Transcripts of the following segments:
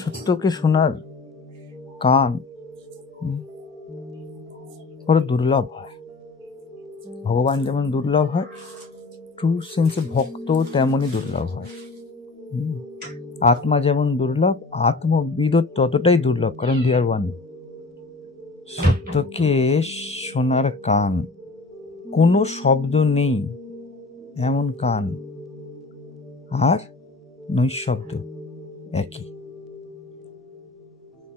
সত্যকে শোনার কান বড় দুর্লভ হয়। ভগবান যেমন দুর্লভ হয়, ট্রু সেন্সে ভক্ত তেমনই দুর্লভ হয়। আত্মা যেমন দুর্লভ, আত্মবিদও ততটাই দুর্লভ, কারণ দে আর ওয়ান। সত্যকে শোনার কান, কোনো শব্দ নেই এমন কান, আর নৈশব্দ একই।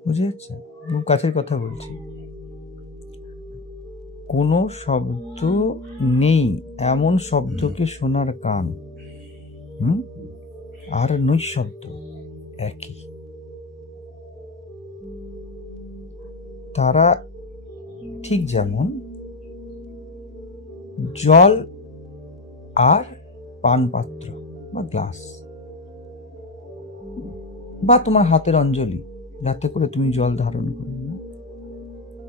বুঝে যাচ্ছে? খুব কাছের কথা বলছি। কোনো শব্দ নেই এমন শব্দকে শোনার কান, আর নৈশব্দ একই। তারা ঠিক যেমন জল আর পানপাত্র বা গ্লাস, বা তোমার হাতের অঞ্জলি যাতে করে তুমি জল ধারণ করো,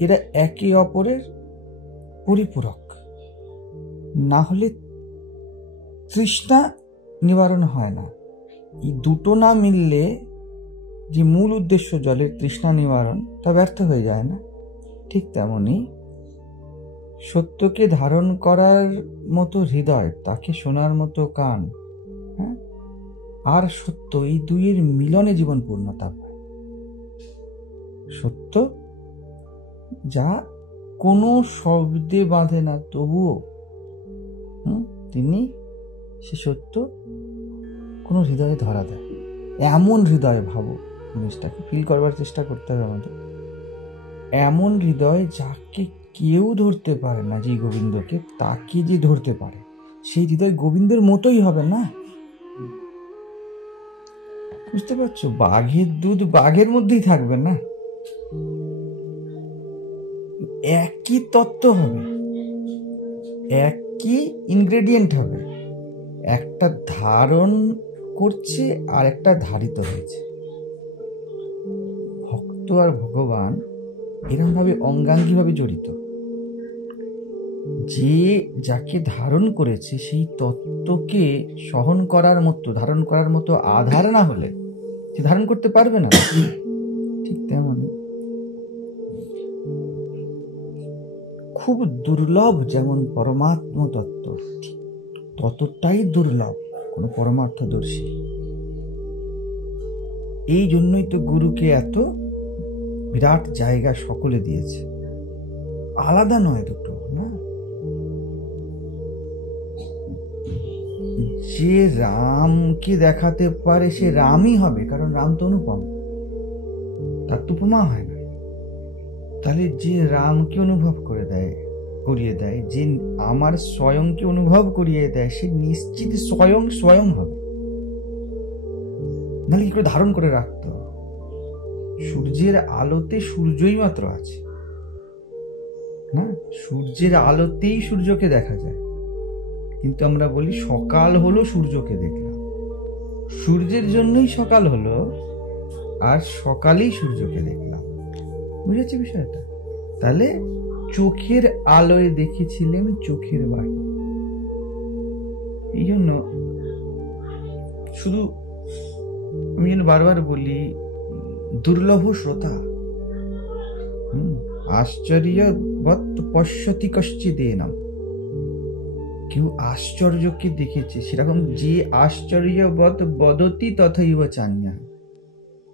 এরা একে অপরের পরিপূরক। না হলে তৃষ্ণা নিবারণ হয় না। এই দুটো না মিললে যে মূল উদ্দেশ্য জলের তৃষ্ণা নিবারণ, তা ব্যর্থ হয়ে যায় না। ঠিক তেমনি সত্যকে ধারণ করার মতো হৃদয়, তাকে শোনার মতো কান, আর সত্য, এই দুইয়ের মিলনে জীবন পূর্ণতা পায়। সত্য যা কোনো শব্দে বাঁধে না, তবুও তিনি সে সত্য কোনো হৃদয়ে ধরা দেয়। এমন হৃদয়, ভাবো, জিনিসটাকে ফিল করবার চেষ্টা করতে হবে আমাদের। এমন হৃদয় যাকে কেউ ধরতে পারে না, যে গোবিন্দকে, তাকে যে ধরতে পারে, সেই হৃদয় গোবিন্দের মতোই হবে না। বুঝতে পারছো? বাঘের দুধ বাঘের মধ্যেই থাকবে না, একই তত্ত্ব হবে, একই ইনগ্রেডিয়েন্ট হবে। একটা ধারণ করছে আর একটা ধারিত হয়েছে। ভক্ত আর ভগবান এরকম ভাবে অঙ্গাঙ্গী ভাবে জড়িত। যে যাকে ধারণ করেছে সেই তত্ত্বকে সহন করার মতো, ধারণ করার মতো আধার না হলে সে ধারণ করতে পারবে না। ঠিক তেমনই খুব দুর্লভ যেমন পরমাত্ম তত্ত্ব, ততটাই দুর্লভ কোন পরমার্থদর্শী। এই জন্যই তো গুরুকে এত বিরাট জায়গা সকলে দিয়েছে। আলাদা নয় দুটো, না? যে রামকে দেখাতে পারে সে রামই হবে, কারণ রাম তো অনুপম, তার তো উপমা হয় না। তাহলে যে রামকে অনুভব করিয়ে দেয়, যে আমার স্বয়ংকে অনুভব করিয়ে দেয়, সে নিশ্চিত স্বয়ং হবে। নাহলে কি করে ধারণ করে রাখত? সূর্যের আলোতে সূর্যই মাত্র আছে, না? সূর্যের আলোতেই সূর্যকে দেখা যায়, কিন্তু আমরা বলি সকাল হলো সূর্যকে দেখলাম। সূর্যের জন্যই সকাল হলো, আর সকালেই সূর্যকে দেখলাম। বুঝেছি বিষয়টা? তাহলে চোখের আলোয় দেখেছিলেন চোখের বাণী। এই জন্য শুধু আমি যেন বারবার বলি, দুর্লভ শ্রোতা, আশ্চর্যবৎ পশ্যতি কশ্চিদেনম। কেউ আশ্চর্যকে দেখেছে, সেরকম যে আশ্চর্যবৎ বদতি তথৈব চান্যা,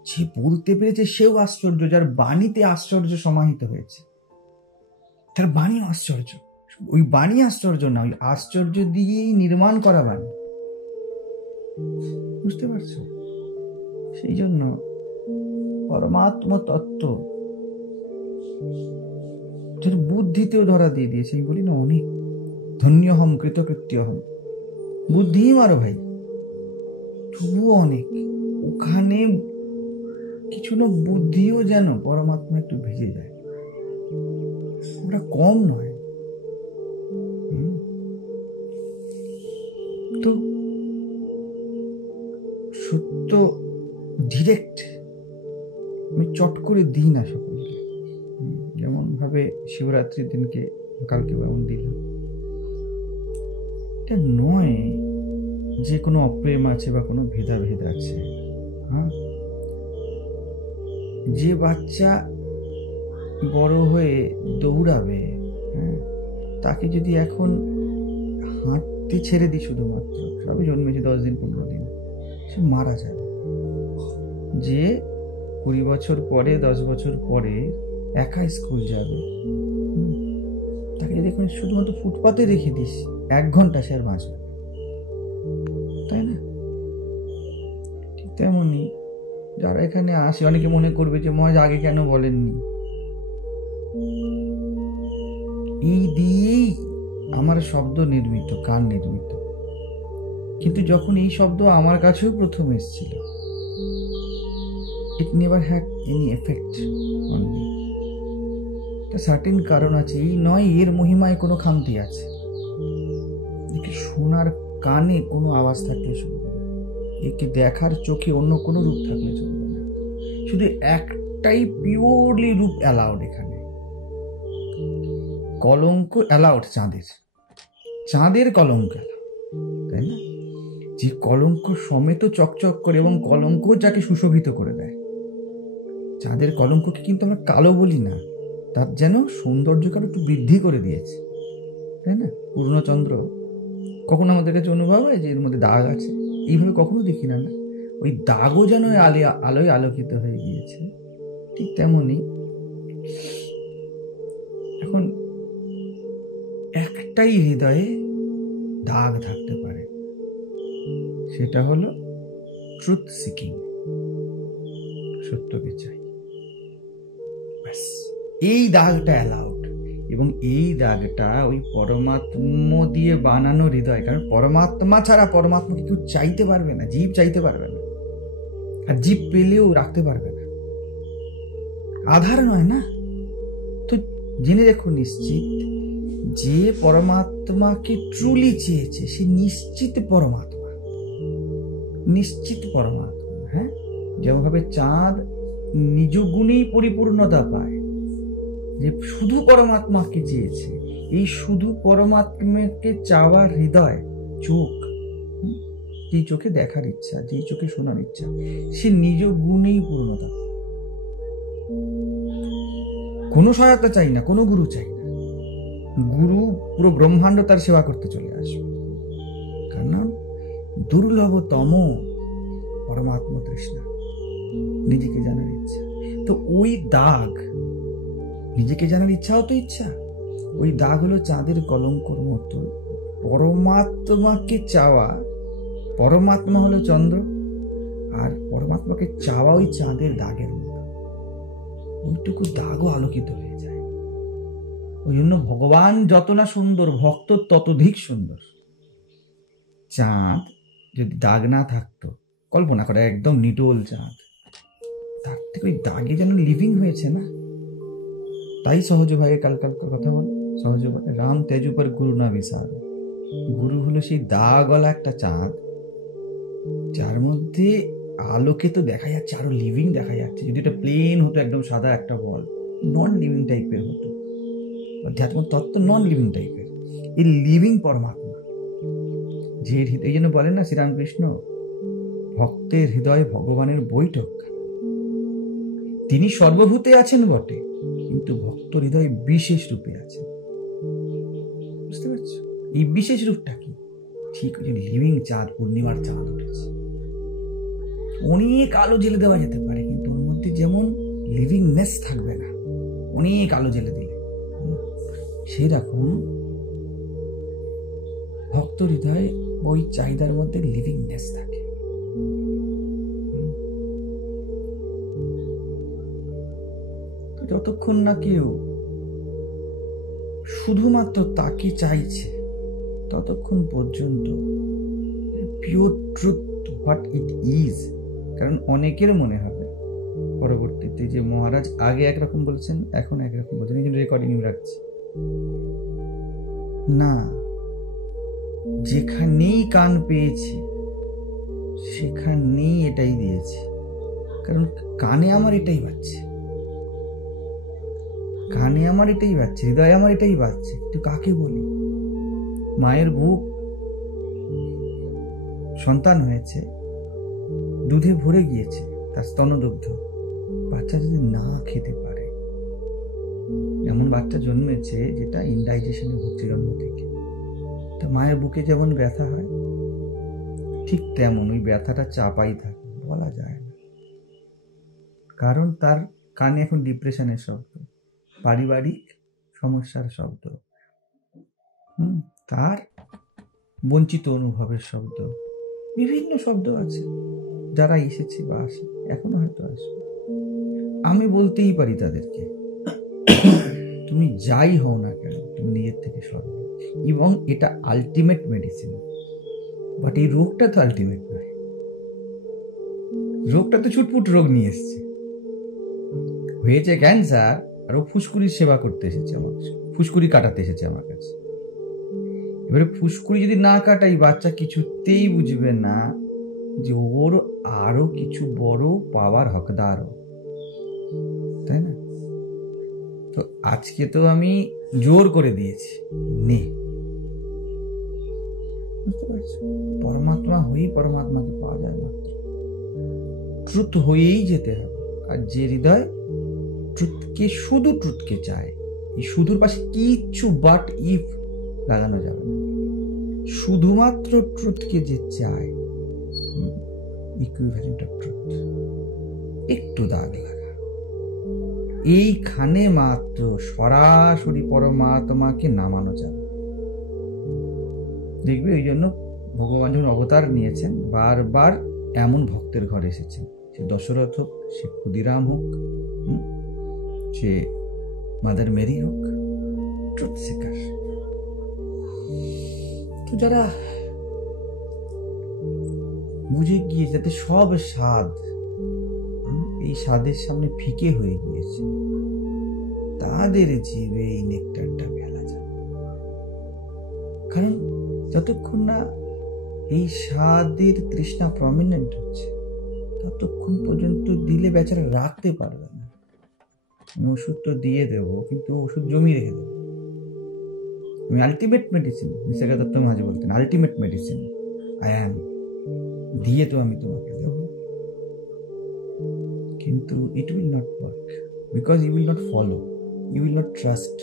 যে বলতে পেরেছে সেও আশ্চর্য, যার বাণীতে আশ্চর্য সমাহিত হয়েছে, তার বাণী আশ্চর্য। ওই বাণী আশ্চর্য না, ওই আশ্চর্য দিয়েই নির্মাণ করা বাণী। বুঝতে পারছো? সেই জন্য পরমাত্ম তত্ত্ব যেটা বুদ্ধিতেও ধরা দিয়ে দিয়েছে। আমি বলি না, অনেক ধন্য হম, কৃতকৃত্য হম, বুদ্ধি মারো ভাই, তবুও অনেক ওখানে কিছু না, বুদ্ধিও যেন পরমাত্মা একটু ভিজে যায়, ওটা কম নয়। তো সত্য ডিরেক্ট আমি চট করে দিই না সকলকে, যেমন ভাবে শিবরাত্রির দিনকে কালকে এমন দিলাম। এটা নয় যে কোনো অপ্রেম আছে বা কোনো ভেদাভেদ আছে। হ্যাঁ, যে বাচ্চা বড় হয়ে দৌড়াবে, হ্যাঁ, তাকে যদি এখন হাঁটতে ছেড়ে দিই, শুধুমাত্র সবে জন্মেছে 10 দিন 15 দিন, সে মারা যাবে। যে 20 বছর পরে 10 বছর পরে একা স্কুল যাবে, তাকে যদি এখন শুধুমাত্র ফুটপাতে রেখে দিস 1 ঘন্টা, সে আর বাঁচবে, তাই না? ঠিক তেমনই যারা এখানে আসে, অনেকে মনে করবে যে মহারাজ আগে কেন বলেননি। এই দিয়েই আমার শব্দ নির্মিত, কান নির্মিত, কিন্তু যখন এই শব্দ আমার কাছেও প্রথম এসেছিল, it never had any effect on me. একটা সার্টেন কারণ আছে, এই নয় এর মহিমায় কোনো খামতি আছে। একে শোনার কানে কোনো আওয়াজ থাকলে চলবে না, একে দেখার চোখে অন্য কোনো রূপ থাকলে চলবে না, শুধু একটাই পিওরলি রূপ অ্যালাউড এখানে। কলঙ্ক অ্যালাউড, চাঁদের কলঙ্ক অ্যালাউড, তাই না? যে কলঙ্ক সমেত চকচক করে এবং কলঙ্ক যাকে সুশোভিত করে দেয়। চাঁদের কলঙ্ককে কিন্তু আমরা কালো বলি না, তার যেন সৌন্দর্যকে একটু বৃদ্ধি করে দিয়েছে, তাই না? পূর্ণচন্দ্র কখনো আমাদের কাছে অনুভব হয় যে এর মধ্যে দাগ আছে, এইভাবে কখনো দেখি না, ওই দাগও যেন আলোয় আলোকিত হয়ে গিয়েছে। ঠিক তেমনই এখন একটাই হৃদয়ে দাগ থাকতে পারে, সেটা হলো ট্রুথ সিকিং, সত্যকে চাই। এই দাগটা অ্যালাউড, এবং এই দাগটা ওই পরমাত্ম দিয়ে বানানো হৃদয়। কারণ পরমাত্মা ছাড়া পরমাত্মাকে কেউ চাইতে পারবে না, জীব চাইতে পারবে না, আর জীব পেলেও রাখতে পারবে না, আধার নয় না। তো জেনে দেখো নিশ্চিত, যে পরমাত্মাকে ট্রুলি চেয়েছে সে নিশ্চিত পরমাত্মা, নিশ্চিত পরমাত্মা। হ্যাঁ, যেমনভাবে চাঁদ নিজ গুণেই পরিপূর্ণতা পায়, যে শুধু পরমাত্মাকে চেয়েছে, এই শুধু পরমাত্মাকে চাওয়ার হৃদয়, চোখ, যেই চোখে দেখার ইচ্ছা, যেই চোখে শোনার ইচ্ছা, সে নিজ গুণেই পূর্ণতা। কোনো সহায়তা চাই না, কোনো গুরু চাই না। গুরু পুরো ব্রহ্মাণ্ড তার সেবা করতে চলে আসবে, কারণ দুর্লভতম পরমাত্ম তৃষ্ণা, নিজেকে জানার ইচ্ছা। তো ওই দাগ, নিজেকে জানার ইচ্ছাও তো ইচ্ছা, ওই দাগ হলো চাঁদের কলঙ্কর মতো। পরমাত্মাকে চাওয়া, পরমাত্মা হলো চন্দ্র, আর পরমাত্মাকে চাওয়া ওই চাঁদের দাগের মতো, ওইটুকু দাগও আলোকিত হয়ে যায়। ওই জন্য ভগবান যত না সুন্দর, ভক্ত ততোধিক সুন্দর। চাঁদ যদি দাগ না থাকতো, কল্পনা করে একদম নিটোল চাঁদ, তার থেকে ওই দাগে যেন লিভিং হয়েছে না। তাই সহজ ভাইয়ের কালকার কথা বল, সহজ ভাই রাম তেজ উপর গুরু না বিশাল। গুরু হলো সেই দাগওয়ালা একটা চাঁদ, যার মধ্যে আলোকে তো দেখা যাচ্ছে, আরো লিভিং দেখা যাচ্ছে। যদি এটা প্লেন হতো, একদম সাদা একটা বল, নন লিভিং টাইপের হতো। অধ্যাত্ম তত্ত্ব নন লিভিং টাইপের, এই লিভিং পরমাত্মা। যে এই জন্য বলেন না শ্রীরামকৃষ্ণ, ভক্তের হৃদয়ে ভগবানের বৈঠক। তিনি সর্বভূতে আছেন বটে, কিন্তু ভক্ত হৃদয় বিশেষ রূপে আছে। বুঝতে পারছো? এই বিশেষ রূপটা কি? ঠিক ওই লিভিং চাঁদ, পূর্ণিমার চাঁদ উঠেছে। অনেক আলো জেলে দেওয়া যেতে পারে, কিন্তু ওর মধ্যে যেমন লিভিংনেস থাকবে না অনেক আলো জেলে দিলে, সেরকম ভক্ত হৃদয় ওই চাহিদার মধ্যে লিভিংনেস থাকে। যতক্ষণ না কেউ শুধুমাত্র তাকে চাইছে, ততক্ষণ পর্যন্ত pure truth what it is. কারণ অনেকের মনে হবে পরবর্তীতে যে মহারাজ আগে একরকম বলেছেন, এখন একরকম বলছেন, এই জন্য রেকর্ডিং রাখছি না। যেখানেই কান পেয়েছি সেখানেই এটাই দিয়েছি, কারণ কানে আমার এটাই বাজছে, কানে আমার এটাই বাজছে, হৃদয়ে আমার এটাই বাজছে। তো কাকে বলি? মায়ের বুক সন্তান হয়েছে, দুধে ভরে গিয়েছে তার স্তনদুগ্ধ, বাচ্চা যদি না খেতে পারে, এমন বাচ্চা জন্মেছে যেটা ইনডাইজেশনে ভুগছে জন্ম থেকে, তো মায়ের বুকে যেমন ব্যথা হয়, ঠিক তেমন ওই ব্যথাটা চাপাই থাকে, বলা যায় না। কারণ তার কানে এখন ডিপ্রেশনের শব্দ, পারিবারিক সমস্যার শব্দ, তার বঞ্চিত অনুভবের শব্দ, বিভিন্ন শব্দ আছে। যারা এসেছে বা আসে, এখনো হয়তো আসবে, আমি বলতেই পারি তাদেরকে, তুমি যাই হও না কেন, তুমি নিজের থেকে সরো। এবং এটা আলটিমেট মেডিসিন, বাট এই রোগটা তো আলটিমেট নয়। রোগটা তো ছুটপুট রোগ নিয়ে এসছে, হয়েছে ক্যান্সার, আর ও ফুসকুড়ির সেবা করতে এসেছে আমার কাছে, ফুসকুড়ি কাটাতে এসেছে আমার কাছে। এবারে ফুসকুড়ি যদি না কাটাই, বাচ্চা কিছুতেই বুঝবে না যে ওর আরো কিছু বড় পাওয়ার হকদার, তাই না? তো আজকে তো আমি জোর করে দিয়েছি, নে। বুঝতে পারছো? পরমাত্মা হয়েই পরমাত্মাকে পাওয়া যায় মাত্র, ট্রুথ হয়েই যেতে হবে। আর যে হৃদয় ট্রুথকে, শুধু ট্রুথকে চায়, এই শুধুর পাশে কিচ্ছু বাট ইফ লাগানো যাবে না। শুধুমাত্র ট্রুথকে যে চায়, ইকুইভ্যালেন্ট অফ ট্রুথ, একটু দাগ লাগা, এইখানে মাত্র সরাসরি পরমাত্মাকে নামানো যাবে। দেখবে ওই জন্য ভগবান যখন অবতার নিয়েছেন, বারবার এমন ভক্তের ঘরে এসেছেন, সে দশরথ হোক, সে ক্ষুদিরাম হোক, সে মাদার মেরি হোক, ট্রুথ সিকার। তো যারা বুঝে গিয়ে যাতে সব স্বাদ এই স্বাদের সামনে ফিকে হয়ে গিয়েছে, তাদের জীবে এই নেকটারটা ফেলা যাবে। কারণ যতক্ষণ না এই স্বাদের তৃষ্ণা প্রমিনেন্ট হচ্ছে, ততক্ষণ পর্যন্ত দিলে বেচারা রাখতে পারবে না। আমি ওষুধ তো দিয়ে দেবো, কিন্তু ওষুধ জমিয়ে রেখে দেবো। আমি আলটিমেট মেডিসিন, নিসর্গ দত্ত মাঝে বলতেন, আলটিমেট মেডিসিন আই অ্যাম, দিয়ে তো আমি তোমাকে দেবো, কিন্তু it will not work, because you will not follow, you will not trust.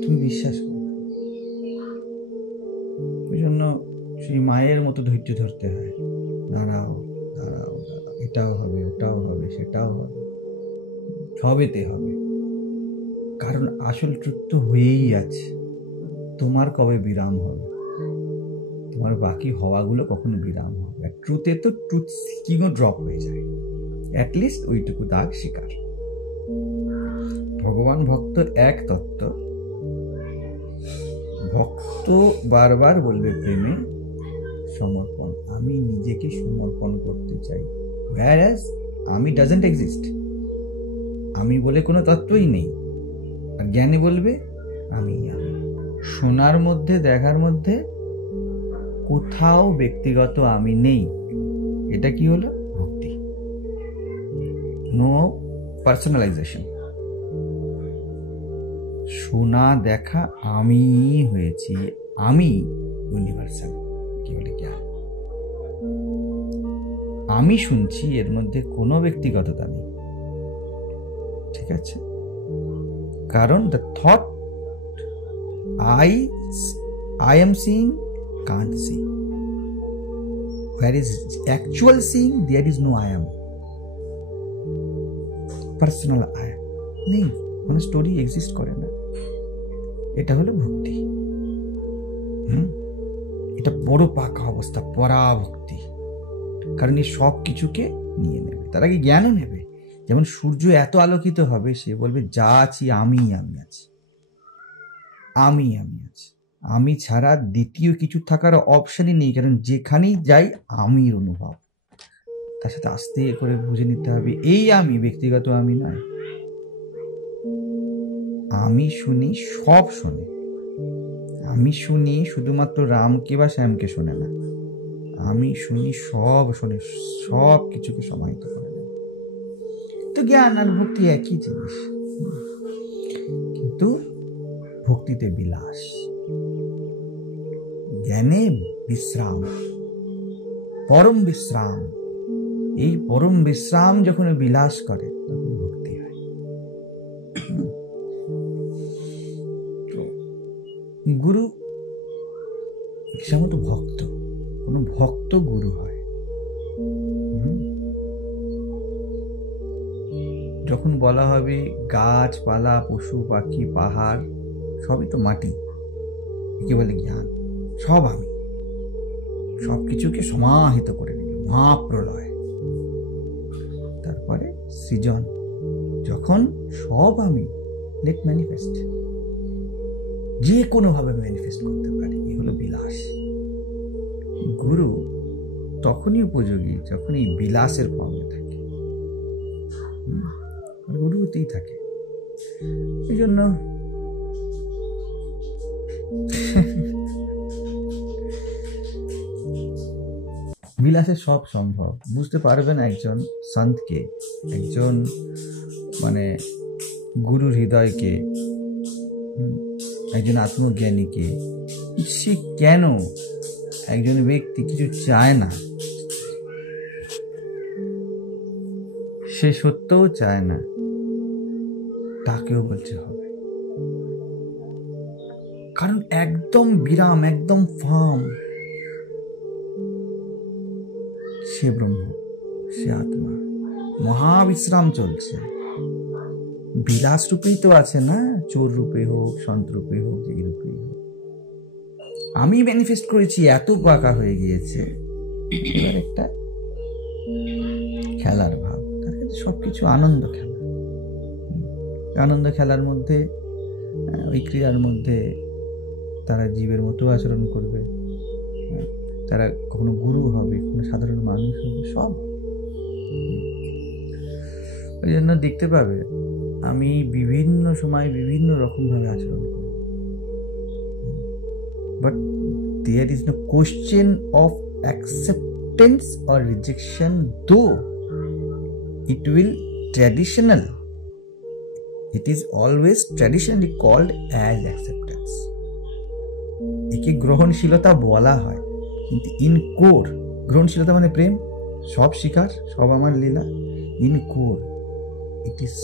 তুমি বিশ্বাস করো। ওই জন্য সেই মায়ের মতো ধৈর্য ধরতে হয়, দাঁড়াও দাঁড়াও দাঁড়াও, এটাও হবে, ওটাও হবে, সেটাও হবে, সবেতে হবে। কারণ আসল ট্রুথ তো হয়েই আছে। তোমার কবে বিরাম হবে? তোমার বাকি হওয়াগুলো কখনো বিরাম হবে। আর ট্রুথে তো ট্রুথ সিকিংও ড্রপ হয়ে যায়, অ্যাটলিস্ট ওইটুকু দাগ স্বীকার। ভগবান ভক্ত এক তত্ত্ব, ভক্ত বারবার বলবে প্রেমে সমর্পণ, আমি নিজেকে সমর্পণ করতে চাই। whereas আমি ডাজন্ট এক্সিস্ট, আমি বলে কোনো তত্ত্বই নেই। আর জ্ঞানী বলবে আমি আমি। শোনার মধ্যে, দেখার মধ্যে কোথাও ব্যক্তিগত আমি নেই। এটা কি হলো? ভক্তি। No personalization. শোনা দেখা আমি হয়েছি, আমি ইউনিভার্সাল, কি বলে জ্ঞান। আমি শুনছি, এর মধ্যে কোনো ব্যক্তিগততা নেই। ঠিক আছে? কারণ the thought I am seeing can't see. Where is actual seeing, there is no I am. Personal I am নেই, কোনো স্টোরি এক্সিস্ট করে না। এটা হলো ভক্তি। এটা বড় পাকা অবস্থা, পরাভক্তি। কারণ এই সব কিছুকে নিয়ে নেবে, তার আগে জ্ঞানও নেবে। যেমন সূর্য এত আলোকিত হবে, সে বলবে যা আছি আমি আছি, আমি আছি, আমি ছাড়া দ্বিতীয় কিছু থাকার অপশনই নেই। কারণ যেখানেই যাই আমির অনুভব। তার সাথে আস্তে করে বুঝে নিতে হবে এই আমি ব্যক্তিগত আমি নয়। আমি শুনি, সব শোনে। আমি শুনি শুধুমাত্র রামকে বা শ্যামকে শোনে না, আমি শুনি সব শোনে, সব কিছুকে সমাহিত করে নেয়। তো জ্ঞান আর ভক্তি একই জিনিস, কিন্তু ভক্তিতে বিলাস, জ্ঞানে বিশ্রাম, পরম বিশ্রাম। এই পরম বিশ্রাম যখন বিলাস করে তখন ভক্তি হয়। গুরু হিসাবে ভক্ত, কোন ভক্ত গুরু হয়। যখন বলা হবে গাছপালা, পশু পাখি, পাহাড় সবই তো মাটি, একে বলে জ্ঞান। সব আমি, সব কিছুকে সমাহিত করে নিল মহাপ্রলয়। তারপরে সৃজন, যখন সব আমি লেট ম্যানিফেস্ট, যে কোনোভাবে ম্যানিফেস্ট করতে পারি, এই হলো বিলাস। গুরু তখনই উপযোগী যখন এই বিলাসের ফর্মে থাকে, গুরুতেই থাকে। এই জন্য বিলাসে সব সম্ভব। বুঝতে পারবেন একজন সন্তকে, একজন মানে গুরুর হৃদয়কে, একজন আত্মজ্ঞানীকে, সে কেন একজন ব্যক্তি কিছু চায় না, সে সত্যও চায় না, তাকেও বলতে হবে। কারণ একদম বিরাম, একদম ফার্ম, সে ব্রহ্ম, সে আত্মা, মহাবিশ্রাম চলছে। বিলাস রূপেই তো আছে না, চোর রূপে হোক, সন্ত রূপে হোক, যেই রূপেই হোক। আমি ম্যানিফেস্ট করেছি, এত পাকা হয়ে গিয়েছে, এবার একটা খেলার ভাব। তার কাছে সবকিছু আনন্দ খেলা। আনন্দ খেলার মধ্যে, ওই ক্রীড়ার মধ্যে তারা জীবের মতো আচরণ করবে, তারা কখনো গুরু হবে, কখনো সাধারণ মানুষ হবে, সব। ওই জন্য দেখতে পাবে আমি বিভিন্ন সময় বিভিন্ন রকমভাবে আচরণ করি, but there is no question of acceptance or rejection, though it will traditional, it is always traditionally called as acceptance. একে গ্রহণশীলতা বলা হয়, কিন্তু ইন কোর, গ্রহণশীলতা মানে প্রেম, সব স্বীকার, সব আমার লীলা। In core it is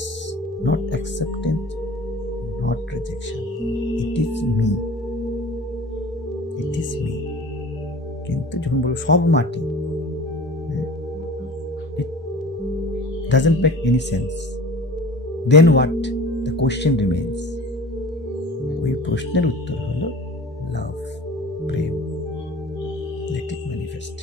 not acceptance, not rejection, it is me, it is me. কিন্তু যখন বলো সব মাটি, it doesn't make any sense. Then what? The question remains. ওই প্রশ্নের উত্তর হলো লাভ, প্রেম। Let it manifest.